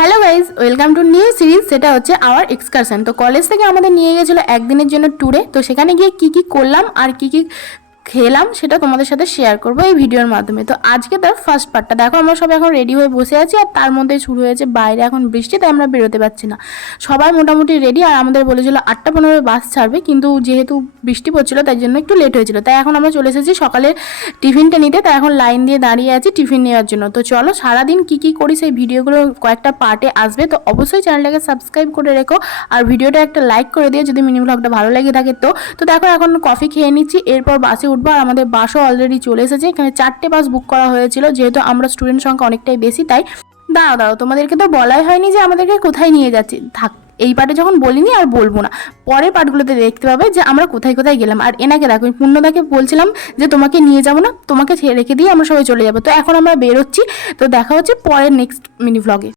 Hello guys, welcome to new series. সেটা হচ্ছে hour excursion. তো কলেজ থেকে আমাদের নিয়ে গেছিলো একদিনের জন্য ট্যুরে। তো সেখানে গিয়ে কী কী করলাম আর কী কী খেলাম সেটা তোমাদের সাথে শেয়ার করবো এই ভিডিওর মাধ্যমে। তো আজকে তার ফার্স্ট পার্টটা দেখো। আমরা সবাই এখন রেডি হয়ে বসে আছি আর তার মধ্যে শুরু হয়েছে বাইরে এখন বৃষ্টি, তাই আমরা বেরোতে পারছি না। সবাই মোটামুটি রেডি, আর আমাদের বলেছিল 8:15 বাস ছাড়বে, কিন্তু যেহেতু বৃষ্টি পড়ছিল তাই জন্য একটু লেট হয়েছিল। তাই এখন আমরা চলে এসেছি সকালের টিফিনটা নিতে। তাই এখন লাইন দিয়ে দাঁড়িয়ে আছি টিফিন নেওয়ার জন্য। তো চলো সারাদিন কী কী করি সেই ভিডিওগুলো কয়েকটা পার্টে আসবে। তো অবশ্যই চ্যানেলটাকে সাবস্ক্রাইব করে রেখো আর ভিডিওটা একটা লাইক করে দিও যদি মিনি ব্লগটা ভালো লেগে থাকে। তো দেখো এখন কফি খেয়ে নিচ্ছি, এরপর বাসে উঠবো। আর আমাদের বাসও অলরেডি চলে এসেছে। এখানে 4টে বাস বুক করা হয়েছিল, যেহেতু আমরা স্টুডেন্ট সংখ্যা অনেকটাই বেশি। তাই দাঁড়াও তোমাদেরকে তো বলাই হয়নি যে আমাদেরকে কোথায় নিয়ে যাচ্ছি। থাক, এই পার্টে যখন বলিনি আর বলবো না, পরের পার্টগুলোতে দেখতে পাবে যে আমরা কোথায় কোথায় গেলাম। আর এনাকে দেখো, পূর্ণদাকে বলছিলাম যে তোমাকে নিয়ে যাবো না, তোমাকে রেখে দিয়ে আমরা সবাই চলে যাবো। তো এখন আমরা বেরোচ্ছি। তো দেখা হচ্ছে পরের নেক্সট মিনি ভ্লগে।